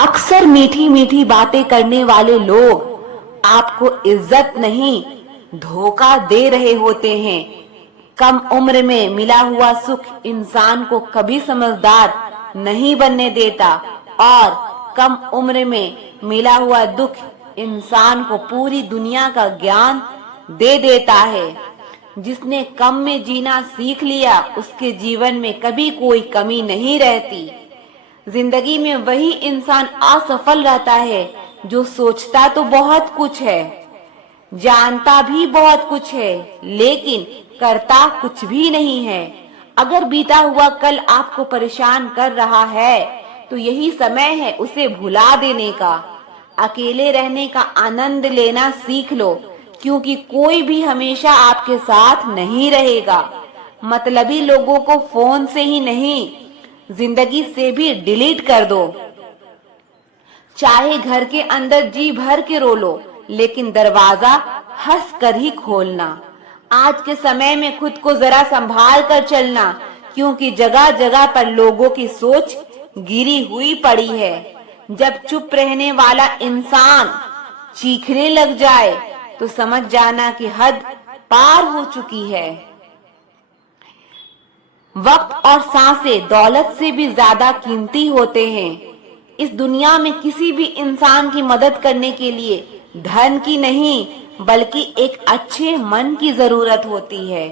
अक्सर मीठी मीठी बातें करने वाले लोग आपको इज्जत नहीं, धोखा दे रहे होते हैं। कम उम्र में मिला हुआ सुख इंसान को कभी समझदार नहीं बनने देता और कम उम्र में मिला हुआ दुख इंसान को पूरी दुनिया का ज्ञान दे देता है। जिसने कम में जीना सीख लिया उसके जीवन में कभी कोई कमी नहीं रहती। जिंदगी में वही इंसान असफल रहता है जो सोचता तो बहुत कुछ है, जानता भी बहुत कुछ है, लेकिन करता कुछ भी नहीं है। अगर बीता हुआ कल आपको परेशान कर रहा है तो यही समय है उसे भुला देने का। अकेले रहने का आनंद लेना सीख लो, क्योंकि कोई भी हमेशा आपके साथ नहीं रहेगा। मतलबी लोगों को फोन से ही नहीं, जिंदगी से भी डिलीट कर दो। चाहे घर के अंदर जी भर के रो लो, लेकिन दरवाजा हंस कर ही खोलना। आज के समय में खुद को जरा संभाल कर चलना, क्योंकि जगह जगह पर लोगों की सोच गिरी हुई पड़ी है। जब चुप रहने वाला इंसान चीखने लग जाए तो समझ जाना कि हद पार हो चुकी है। वक्त और सांसें दौलत से भी ज्यादा कीमती होते हैं। इस दुनिया में किसी भी इंसान की मदद करने के लिए धन की नहीं बल्कि एक अच्छे मन की जरूरत होती है।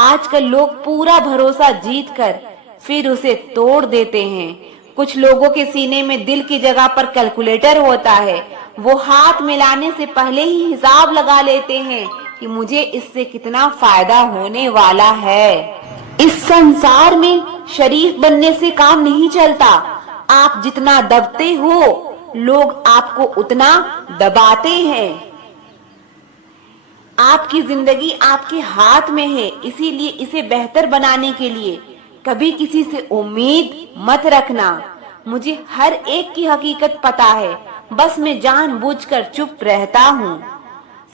आजकल लोग पूरा भरोसा जीतकर फिर उसे तोड़ देते हैं। कुछ लोगों के सीने में दिल की जगह पर कैलकुलेटर होता है। वो हाथ मिलाने से पहले ही हिसाब लगा लेते हैं कि मुझे इससे कितना फायदा होने वाला है। इस संसार में शरीफ बनने से काम नहीं चलता। आप जितना दबते हो लोग आपको उतना दबाते हैं। आपकी जिंदगी आपके हाथ में है, इसीलिए इसे बेहतर बनाने के लिए कभी किसी से उम्मीद मत रखना। मुझे हर एक की हकीकत पता है, बस मैं जानबूझकर चुप रहता हूँ।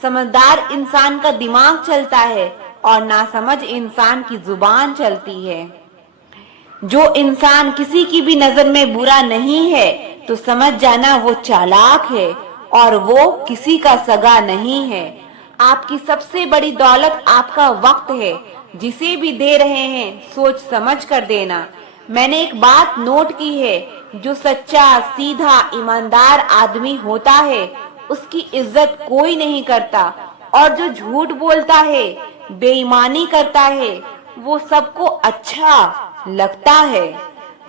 समझदार इंसान का दिमाग चलता है और नासमझ इंसान की जुबान चलती है। जो इंसान किसी की भी नजर में बुरा नहीं है तो समझ जाना वो चालाक है और वो किसी का सगा नहीं है। आपकी सबसे बड़ी दौलत आपका वक्त है। जिसे भी दे रहे हैं सोच समझ कर देना। मैंने एक बात नोट की है, जो सच्चा, सीधा, ईमानदार आदमी होता है उसकी इज्जत कोई नहीं करता, और जो झूठ बोलता है, बेईमानी करता है, वो सबको अच्छा लगता है।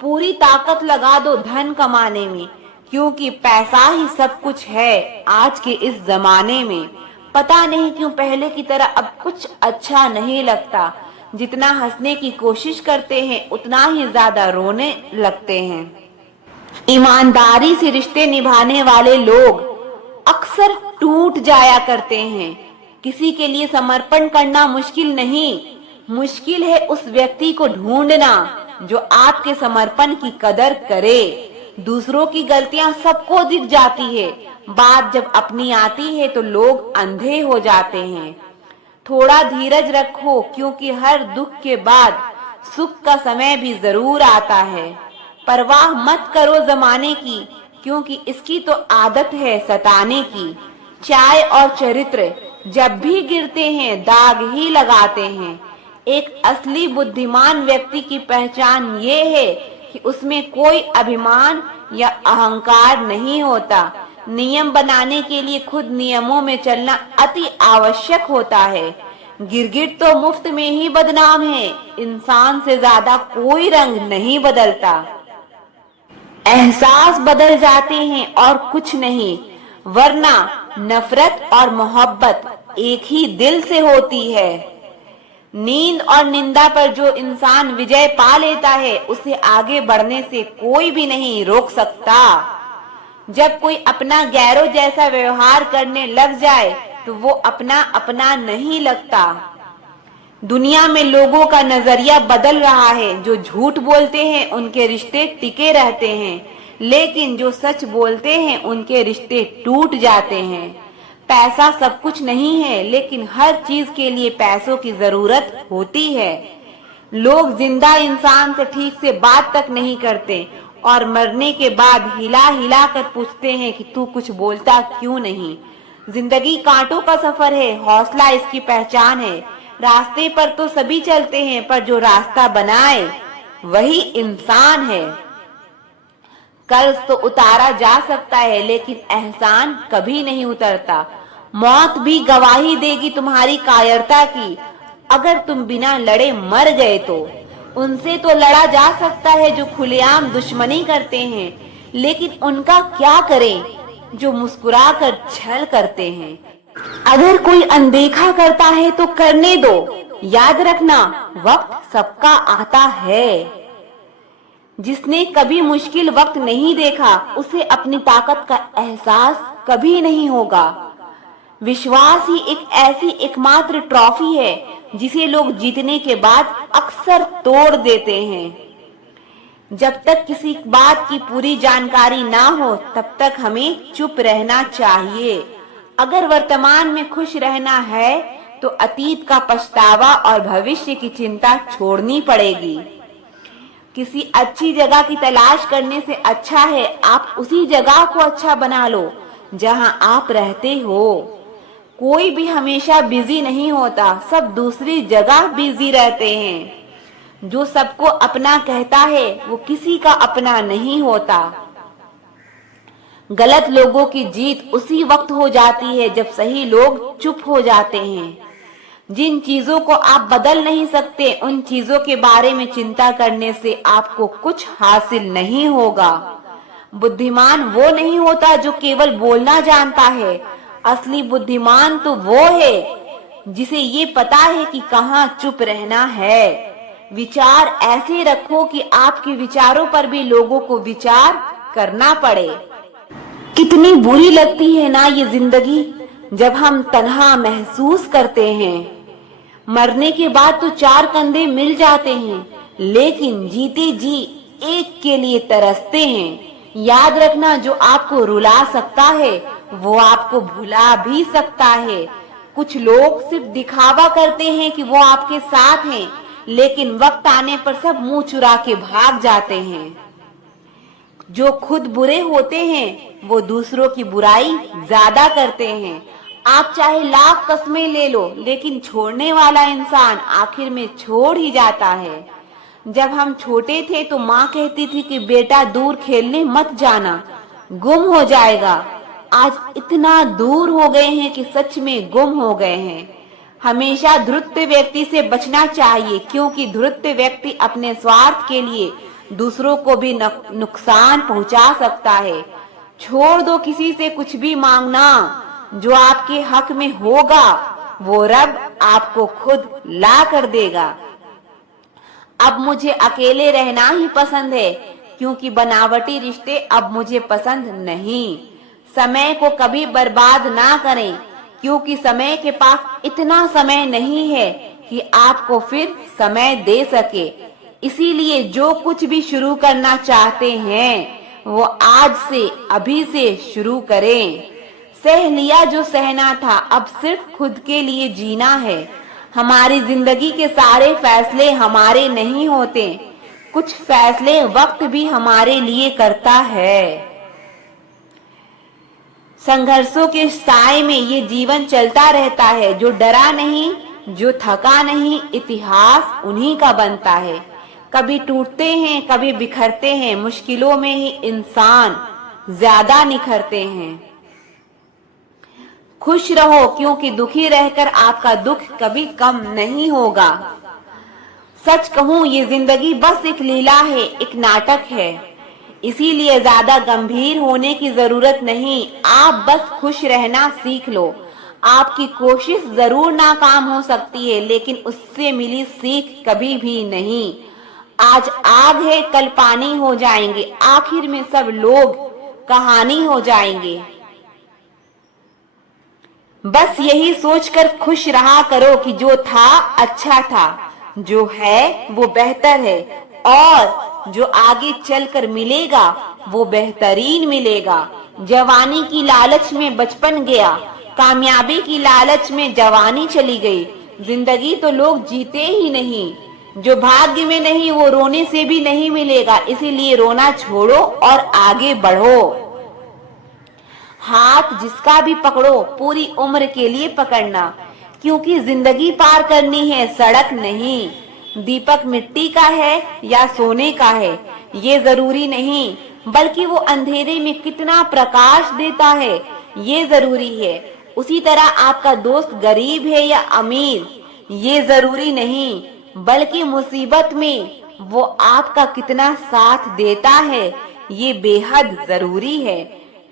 पूरी ताकत लगा दो धन कमाने में, क्योंकि पैसा ही सब कुछ है आज के इस जमाने में। पता नहीं क्यों पहले की तरह अब कुछ अच्छा नहीं लगता। जितना हंसने की कोशिश करते हैं उतना ही ज्यादा रोने लगते हैं। ईमानदारी से रिश्ते निभाने वाले लोग अक्सर टूट जाया करते हैं। किसी के लिए समर्पण करना मुश्किल नहीं, मुश्किल है उस व्यक्ति को ढूंढना जो आपके समर्पण की कदर करे। दूसरों की गलतियां सबको दिख जाती है, बात जब अपनी आती है तो लोग अंधे हो जाते हैं। थोड़ा धीरज रखो, क्योंकि हर दुख के बाद सुख का समय भी जरूर आता है। परवाह मत करो जमाने की, क्योंकि इसकी तो आदत है सताने की। चाय और चरित्र जब भी गिरते हैं दाग ही लगाते हैं। एक असली बुद्धिमान व्यक्ति की पहचान ये है कि उसमें कोई अभिमान या अहंकार नहीं होता। नियम बनाने के लिए खुद नियमों में चलना अति आवश्यक होता है। गिरगिट तो मुफ्त में ही बदनाम है, इंसान से ज्यादा कोई रंग नहीं बदलता। एहसास बदल जाते हैं और कुछ नहीं, वरना नफरत और मोहब्बत एक ही दिल से होती है। नींद और निंदा पर जो इंसान विजय पा लेता है उसे आगे बढ़ने से कोई भी नहीं रोक सकता। जब कोई अपना गैरों जैसा व्यवहार करने लग जाए तो वो अपना अपना नहीं लगता। दुनिया में लोगों का नजरिया बदल रहा है। जो झूठ बोलते हैं उनके रिश्ते टिके रहते हैं, लेकिन जो सच बोलते हैं उनके रिश्ते टूट जाते हैं। पैसा सब कुछ नहीं है, लेकिन हर चीज के लिए पैसों की जरूरत होती है। लोग जिंदा इंसान से ठीक से बात तक नहीं करते, और मरने के बाद हिला हिला कर पूछते हैं कि तू कुछ बोलता क्यों नहीं। जिंदगी कांटों का सफर है, हौसला इसकी पहचान है। रास्ते पर तो सभी चलते हैं, पर जो रास्ता बनाए वही इंसान है। कर्ज तो उतारा जा सकता है, लेकिन एहसान कभी नहीं उतरता। मौत भी गवाही देगी तुम्हारी कायरता की, अगर तुम बिना लड़े मर गए तो। उनसे तो लड़ा जा सकता है जो खुलेआम दुश्मनी करते हैं, लेकिन उनका क्या करें जो मुस्कुरा कर छल करते हैं। अगर कोई अनदेखा करता है तो करने दो, याद रखना वक्त सबका आता है। जिसने कभी मुश्किल वक्त नहीं देखा, उसे अपनी ताकत का एहसास कभी नहीं होगा। विश्वास ही एक ऐसी एकमात्र ट्रॉफी है जिसे लोग जीतने के बाद अक्सर तोड़ देते हैं। जब तक किसी बात की पूरी जानकारी ना हो, तब तक हमें चुप रहना चाहिए। अगर वर्तमान में खुश रहना है तो अतीत का पछतावा और भविष्य की चिंता छोड़नी पड़ेगी। किसी अच्छी जगह की तलाश करने से अच्छा है आप उसी जगह को अच्छा बना लो जहां आप रहते हो। कोई भी हमेशा बिजी नहीं होता, सब दूसरी जगह बिजी रहते हैं। जो सबको अपना कहता है वो किसी का अपना नहीं होता। गलत लोगों की जीत उसी वक्त हो जाती है जब सही लोग चुप हो जाते हैं। जिन चीजों को आप बदल नहीं सकते, उन चीजों के बारे में चिंता करने से आपको कुछ हासिल नहीं होगा। बुद्धिमान वो नहीं होता जो केवल बोलना जानता है, असली बुद्धिमान तो वो है जिसे ये पता है कि कहाँ चुप रहना है। विचार ऐसे रखो कि आपके विचारों पर भी लोगों को विचार करना पड़े। कितनी बुरी लगती है ना ये जिंदगी जब हम तन्हा महसूस करते हैं। मरने के बाद तो चार कंधे मिल जाते हैं, लेकिन जीते जी एक के लिए तरसते हैं। याद रखना जो आपको रुला सकता है वो आपको भुला भी सकता है। कुछ लोग सिर्फ दिखावा करते हैं कि वो आपके साथ हैं, लेकिन वक्त आने पर सब मुंह चुरा के भाग जाते हैं। जो खुद बुरे होते हैं वो दूसरों की बुराई ज्यादा करते हैं। आप चाहे लाख कस्में ले लो, लेकिन छोड़ने वाला इंसान आखिर में छोड़ ही जाता है। जब हम छोटे थे तो माँ कहती थी कि बेटा दूर खेलने मत जाना, गुम हो जाएगा। आज इतना दूर हो गए हैं कि सच में गुम हो गए हैं। हमेशा धूर्त व्यक्ति से बचना चाहिए, क्योंकि धूर्त व्यक्ति अपने स्वार्थ के लिए दूसरों को भी नुकसान पहुंचा सकता है। छोड़ दो किसी से कुछ भी मांगना, जो आपके हक में होगा वो रब आपको खुद ला कर देगा। अब मुझे अकेले रहना ही पसंद है, क्योंकि बनावटी रिश्ते अब मुझे पसंद नहीं। समय को कभी बर्बाद ना करें, क्योंकि समय के पास इतना समय नहीं है कि आपको फिर समय दे सके। इसीलिए जो कुछ भी शुरू करना चाहते हैं वो आज से अभी से शुरू करें। सह लिया जो सहना था, अब सिर्फ खुद के लिए जीना है। हमारी जिंदगी के सारे फैसले हमारे नहीं होते, कुछ फैसले वक्त भी हमारे लिए करता है। संघर्षों के साए में ये जीवन चलता रहता है। जो डरा नहीं, जो थका नहीं, इतिहास उन्हीं का बनता है। कभी टूटते हैं, कभी बिखरते हैं, मुश्किलों में ही इंसान ज्यादा निखरते हैं। खुश रहो, क्योंकि दुखी रहकर आपका दुख कभी कम नहीं होगा। सच कहूँ ये जिंदगी बस एक लीला है, एक नाटक है। इसीलिए ज्यादा गंभीर होने की जरूरत नहीं, आप बस खुश रहना सीख लो। आपकी कोशिश जरूर नाकाम हो सकती है, लेकिन उससे मिली सीख कभी भी नहीं। आज आग है, कल पानी हो जाएंगे, आखिर में सब लोग कहानी हो जाएंगे। बस यही सोचकर खुश रहा करो कि जो था अच्छा था, जो है वो बेहतर है, और जो आगे चलकर मिलेगा वो बेहतरीन मिलेगा। जवानी की लालच में बचपन गया, कामयाबी की लालच में जवानी चली गई। जिंदगी तो लोग जीते ही नहीं, जो भाग्य में नहीं वो रोने से भी नहीं मिलेगा, इसीलिए रोना छोड़ो और आगे बढ़ो। हाथ जिसका भी पकड़ो पूरी उम्र के लिए पकड़ना, क्योंकि जिंदगी पार करनी है, सड़क नहीं। दीपक मिट्टी का है या सोने का है ये जरूरी नहीं, बल्कि वो अंधेरे में कितना प्रकाश देता है ये जरूरी है। उसी तरह आपका दोस्त गरीब है या अमीर ये जरूरी नहीं, बल्कि मुसीबत में वो आपका कितना साथ देता है ये बेहद जरूरी है।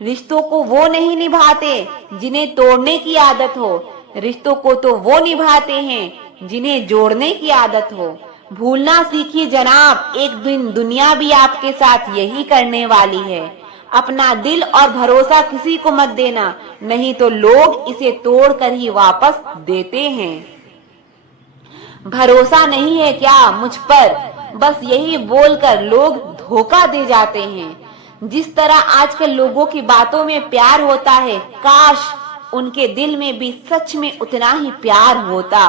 रिश्तों को वो नहीं निभाते जिन्हें तोड़ने की आदत हो, रिश्तों को तो वो निभाते हैं जिन्हें जोड़ने की आदत हो। भूलना सीखिए जनाब, एक दिन दुनिया भी आपके साथ यही करने वाली है। अपना दिल और भरोसा किसी को मत देना, नहीं तो लोग इसे तोड़कर ही वापस देते हैं। भरोसा नहीं है क्या मुझ पर, बस यही बोलकर लोग धोखा दे जाते हैं। जिस तरह आजकल लोगों की बातों में प्यार होता है, काश उनके दिल में भी सच में उतना ही प्यार होता।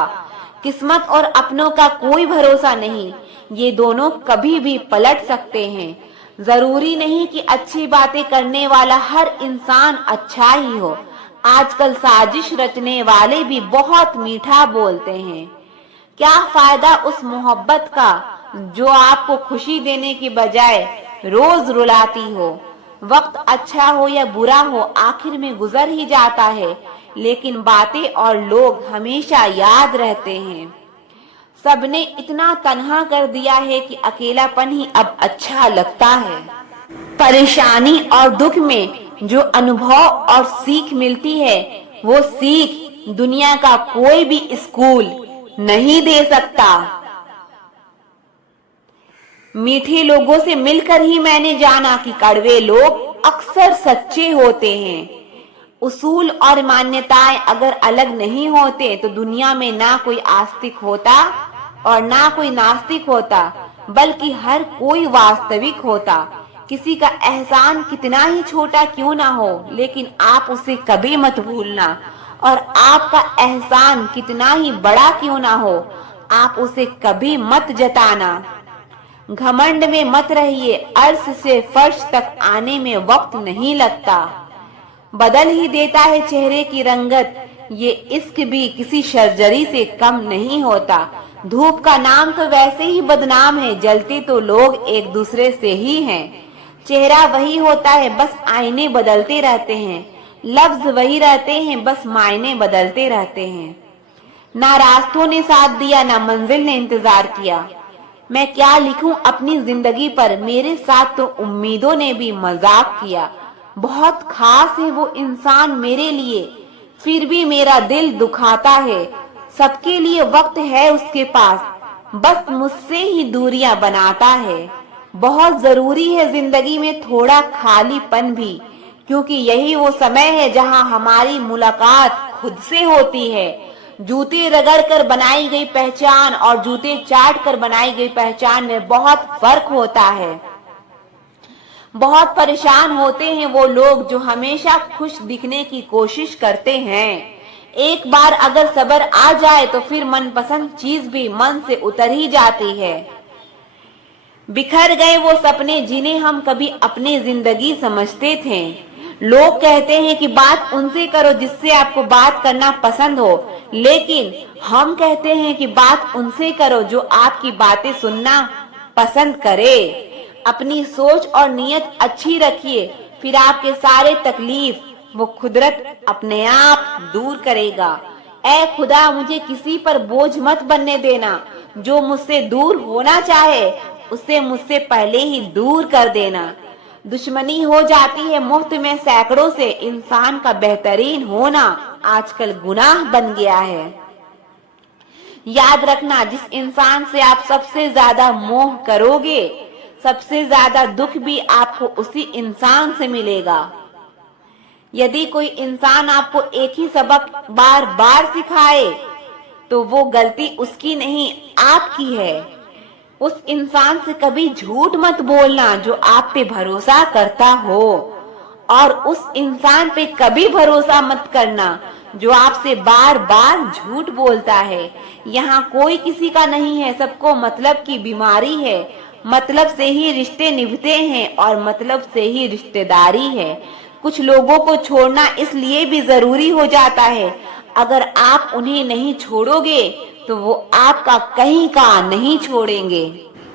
किस्मत और अपनों का कोई भरोसा नहीं, ये दोनों कभी भी पलट सकते हैं। जरूरी नहीं कि अच्छी बातें करने वाला हर इंसान अच्छा ही हो, आजकल साजिश रचने वाले भी बहुत मीठा बोलते हैं। क्या फायदा उस मोहब्बत का जो आपको खुशी देने की बजाय रोज रुलाती हो। वक्त अच्छा हो या बुरा हो आखिर में गुजर ही जाता है, लेकिन बातें और लोग हमेशा याद रहते हैं। सबने इतना तन्हा कर दिया है कि अकेलापन ही अब अच्छा लगता है। परेशानी और दुख में जो अनुभव और सीख मिलती है वो सीख दुनिया का कोई भी स्कूल नहीं दे सकता। मीठे लोगों से मिलकर ही मैंने जाना कि कड़वे लोग अक्सर सच्चे होते हैं। उसूल और मान्यताएं अगर अलग नहीं होते तो दुनिया में ना कोई आस्तिक होता और ना कोई नास्तिक होता, बल्कि हर कोई वास्तविक होता। किसी का एहसान कितना ही छोटा क्यों ना हो, लेकिन आप उसे कभी मत भूलना, और आपका एहसान कितना ही बड़ा क्यों ना हो, आप उसे कभी मत जताना। घमंड में मत रहिए, अर्श से फर्श तक आने में वक्त नहीं लगता, बदल ही देता है चेहरे की रंगत। ये इश्क भी किसी सर्जरी से कम नहीं होता। धूप का नाम तो वैसे ही बदनाम है, जलते तो लोग एक दूसरे से ही हैं। चेहरा वही होता है, बस आईने बदलते रहते हैं। लफ्ज वही रहते हैं, बस मायने बदलते रहते हैं। ना रास्तों ने साथ दिया, ना मंजिल ने इंतजार किया। मैं क्या लिखूं अपनी जिंदगी पर, मेरे साथ तो उम्मीदों ने भी मजाक किया। बहुत खास है वो इंसान मेरे लिए, फिर भी मेरा दिल दुखाता है। सबके लिए वक्त है उसके पास, बस मुझसे ही दूरियां बनाता है। बहुत जरूरी है जिंदगी में थोड़ा खालीपन भी, क्योंकि यही वो समय है जहां हमारी मुलाकात खुद से होती है। जूते रगड़ कर बनाई गई पहचान और जूते चाट कर बनाई गई पहचान में बहुत फर्क होता है। बहुत परेशान होते हैं वो लोग जो हमेशा खुश दिखने की कोशिश करते हैं। एक बार अगर सब्र आ जाए तो फिर मनपसंद चीज भी मन से उतर ही जाती है। बिखर गए वो सपने जिन्हें हम कभी अपनी जिंदगी समझते थे। लोग कहते हैं कि बात उनसे करो जिससे आपको बात करना पसंद हो, लेकिन हम कहते हैं कि बात उनसे करो जो आपकी बातें सुनना पसंद करे। अपनी सोच और नीयत अच्छी रखिए, फिर आपके सारे तकलीफ वो कुदरत अपने आप दूर करेगा। ऐ खुदा मुझे किसी पर बोझ मत बनने देना, जो मुझसे दूर होना चाहे उसे मुझसे पहले ही दूर कर देना। दुश्मनी हो जाती है मुफ्त में सैकड़ों से, इंसान का बेहतरीन होना आजकल गुनाह बन गया है। याद रखना, जिस इंसान से आप सबसे ज्यादा मोह करोगे, सबसे ज्यादा दुख भी आपको उसी इंसान से मिलेगा। यदि कोई इंसान आपको एक ही सबक बार बार सिखाए तो वो गलती उसकी नहीं आपकी है। उस इंसान से कभी झूठ मत बोलना जो आप पे भरोसा करता हो, और उस इंसान पे कभी भरोसा मत करना जो आपसे बार बार झूठ बोलता है। यहाँ कोई किसी का नहीं है, सबको मतलब की बीमारी है। मतलब से ही रिश्ते निभते हैं और मतलब से ही रिश्तेदारी है। कुछ लोगों को छोड़ना इसलिए भी जरूरी हो जाता है, अगर आप उन्हें नहीं छोड़ोगे तो वो आपका कहीं का नहीं छोड़ेंगे।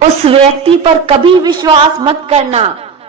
उस व्यक्ति पर कभी विश्वास मत करना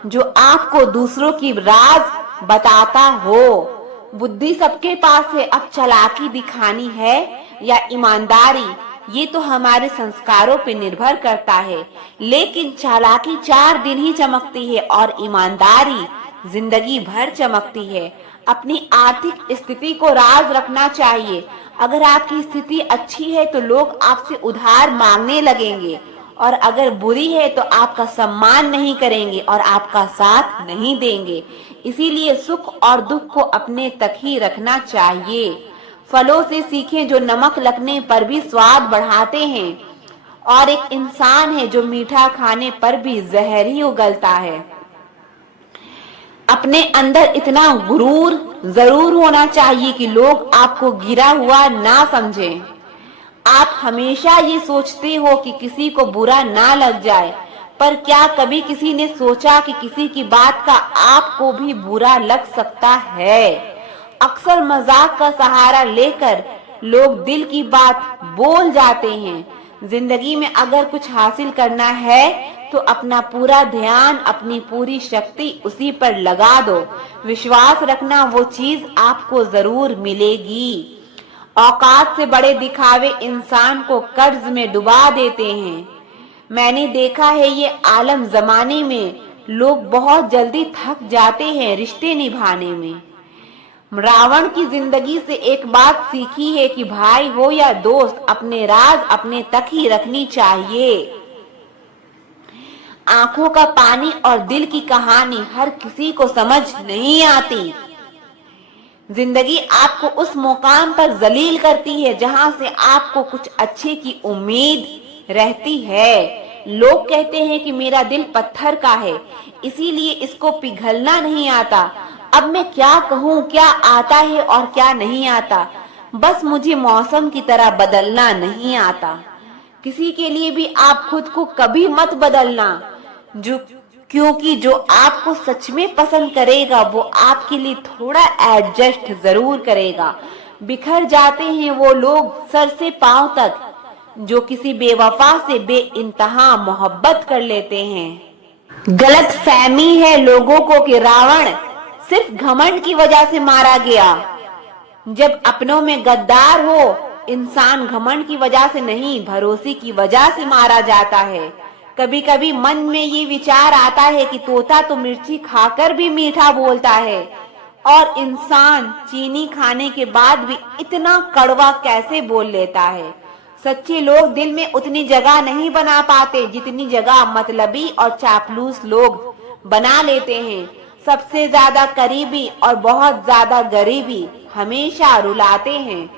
जो आपको दूसरों की राज बताता हो। बुद्धि सबके पास है, अब चालाकी दिखानी है या ईमानदारी, ये तो हमारे संस्कारों पे निर्भर करता है। लेकिन चालाकी 4 दिन ही चमकती है और ईमानदारी जिंदगी भर चमकती है। अपनी आर्थिक स्थिति को राज रखना चाहिए। अगर आपकी स्थिति अच्छी है तो लोग आपसे उधार मांगने लगेंगे, और अगर बुरी है तो आपका सम्मान नहीं करेंगे और आपका साथ नहीं देंगे। इसीलिए सुख और दुख को अपने तक ही रखना चाहिए। फलों से सीखें जो नमक लगने पर भी स्वाद बढ़ाते हैं, और एक इंसान है जो मीठा खाने पर भी जहर ही उगलता है। अपने अंदर इतना गुरूर जरूर होना चाहिए कि लोग आपको गिरा हुआ ना समझें। आप हमेशा ये सोचते हो कि किसी को बुरा ना लग जाए, पर क्या कभी किसी ने सोचा कि किसी की बात का आपको भी बुरा लग सकता है? अक्सर मजाक का सहारा लेकर लोग दिल की बात बोल जाते हैं। जिंदगी में अगर कुछ हासिल करना है तो अपना पूरा ध्यान, अपनी पूरी शक्ति उसी पर लगा दो। विश्वास रखना, वो चीज आपको जरूर मिलेगी। औकात से बड़े दिखावे इंसान को कर्ज में डुबा देते हैं। मैंने देखा है ये आलम जमाने में लोग बहुत जल्दी थक जाते हैं रिश्ते निभाने में। रावण की जिंदगी से एक बात सीखी है कि भाई हो या दोस्त, अपने राज अपने तक ही रखनी चाहिए। आंखों का पानी और दिल की कहानी हर किसी को समझ नहीं आती। जिंदगी आपको उस मुकाम पर जलील करती है जहां से आपको कुछ अच्छे की उम्मीद रहती है। लोग कहते हैं कि मेरा दिल पत्थर का है, इसीलिए इसको पिघलना नहीं आता। अब मैं क्या कहूँ, क्या आता है और क्या नहीं आता, बस मुझे मौसम की तरह बदलना नहीं आता। किसी के लिए भी आप खुद को कभी मत बदलना, क्योंकि जो आपको सच में पसंद करेगा वो आपके लिए थोड़ा एडजस्ट जरूर करेगा। बिखर जाते हैं वो लोग सर से पांव तक जो किसी बेवफा से बेइंतहा मोहब्बत कर लेते हैं। गलत फहमी है लोगों को कि रावण सिर्फ घमंड की वजह से मारा गया। जब अपनों में गद्दार हो, इंसान घमंड की वजह से नहीं, भरोसे की वजह से मारा जाता है। कभी कभी मन में ये विचार आता है कि तोता तो मिर्ची खाकर भी मीठा बोलता है, और इंसान चीनी खाने के बाद भी इतना कड़वा कैसे बोल लेता है। सच्चे लोग दिल में उतनी जगह नहीं बना पाते जितनी जगह मतलबी और चापलूस लोग बना लेते हैं। सबसे ज्यादा करीबी और बहुत ज्यादा गरीबी हमेशा रुलाते हैं।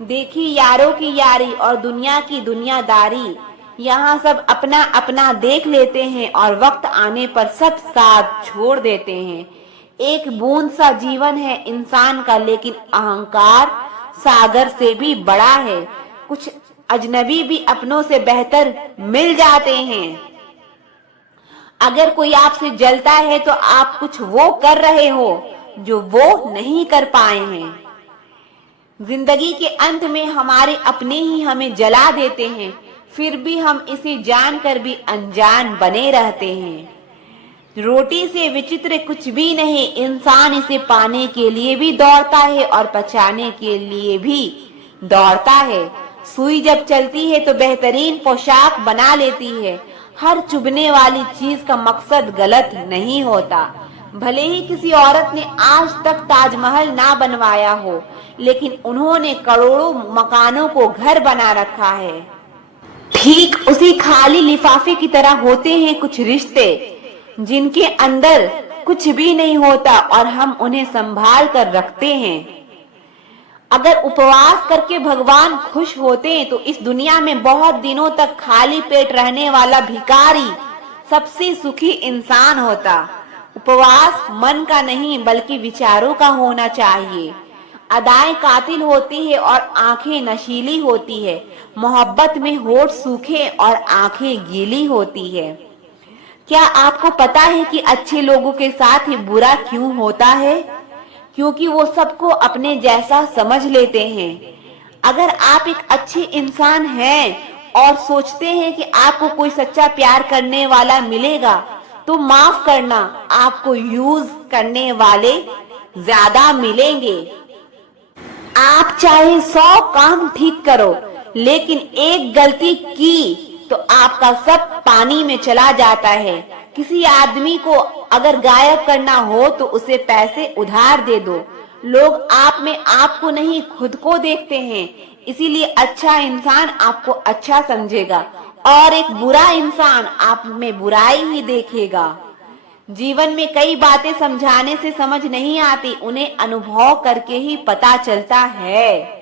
देखी यारों की यारी और दुनिया की दुनियादारी, यहाँ सब अपना अपना देख लेते हैं और वक्त आने पर सब साथ छोड़ देते हैं। एक बूंद सा जीवन है इंसान का, लेकिन अहंकार सागर से भी बड़ा है। कुछ अजनबी भी अपनों से बेहतर मिल जाते हैं। अगर कोई आपसे जलता है तो आप कुछ वो कर रहे हो जो वो नहीं कर पाए हैं। जिंदगी के अंत में हमारे अपने ही हमें जला देते हैं, फिर भी हम इसे जानकर भी अनजान बने रहते हैं। रोटी से विचित्र कुछ भी नहीं, इंसान इसे पाने के लिए भी दौड़ता है और पचाने के लिए भी दौड़ता है। सुई जब चलती है तो बेहतरीन पोशाक बना लेती है। हर चुभने वाली चीज का मकसद गलत नहीं होता। भले ही किसी औरत ने आज तक ताजमहल ना बनवाया हो, लेकिन उन्होंने करोड़ों मकानों को घर बना रखा है। ठीक उसी खाली लिफाफे की तरह होते हैं कुछ रिश्ते जिनके अंदर कुछ भी नहीं होता और हम उन्हें संभाल कर रखते हैं। अगर उपवास करके भगवान खुश होते तो इस दुनिया में बहुत दिनों तक खाली पेट रहने वाला भिखारी सबसे सुखी इंसान होता। उपवास मन का नहीं बल्कि विचारों का होना चाहिए। अदाएं कातिल होती है और आंखें नशीली होती है। मोहब्बत में होठ सूखे और आंखें गीली होती है। क्या आपको पता है कि अच्छे लोगों के साथ ही बुरा क्यों होता है? क्योंकि वो सबको अपने जैसा समझ लेते हैं। अगर आप एक अच्छे इंसान हैं और सोचते हैं कि आपको कोई सच्चा प्यार करने वाला मिलेगा, तो माफ करना, आपको यूज करने वाले ज्यादा मिलेंगे। आप चाहे 100 काम ठीक करो, लेकिन एक गलती की तो आपका सब पानी में चला जाता है। किसी आदमी को अगर गायब करना हो तो उसे पैसे उधार दे दो। लोग आप में आपको नहीं खुद को देखते हैं, इसीलिए अच्छा इंसान आपको अच्छा समझेगा और एक बुरा इंसान आप में बुराई ही देखेगा। जीवन में कई बातें समझाने से समझ नहीं आती, उन्हें अनुभव करके ही पता चलता है।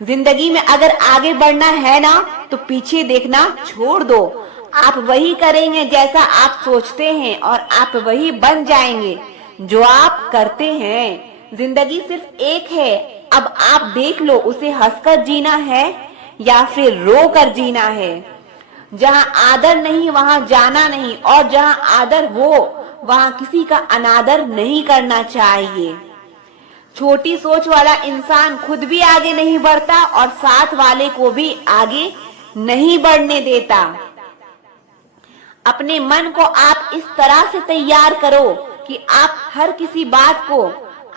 जिंदगी में अगर आगे बढ़ना है ना, तो पीछे देखना छोड़ दो। आप वही करेंगे जैसा आप सोचते हैं और आप वही बन जाएंगे जो आप करते हैं। जिंदगी सिर्फ एक है, अब आप देख लो उसे हंसकर जीना है या फिर रो कर जीना है। जहाँ आदर नहीं वहाँ जाना नहीं, और जहाँ आदर हो वहाँ किसी का अनादर नहीं करना चाहिए। छोटी सोच वाला इंसान खुद भी आगे नहीं बढ़ता और साथ वाले को भी आगे नहीं बढ़ने देता। अपने मन को आप इस तरह से तैयार करो कि आप हर किसी बात को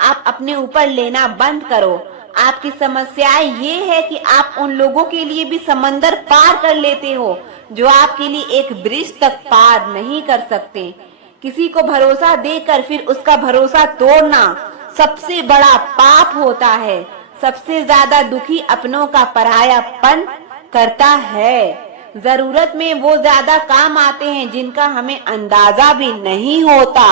आप अपने ऊपर लेना बंद करो। आपकी समस्याएं ये है कि आप उन लोगों के लिए भी समंदर पार कर लेते हो जो आपके लिए एक ब्रिज तक पार नहीं कर सकते। किसी को भरोसा देकर फिर उसका भरोसा तोड़ना सबसे बड़ा पाप होता है। सबसे ज्यादा दुखी अपनों का परायापन करता है। जरूरत में वो ज्यादा काम आते हैं जिनका हमें अंदाजा भी नहीं होता।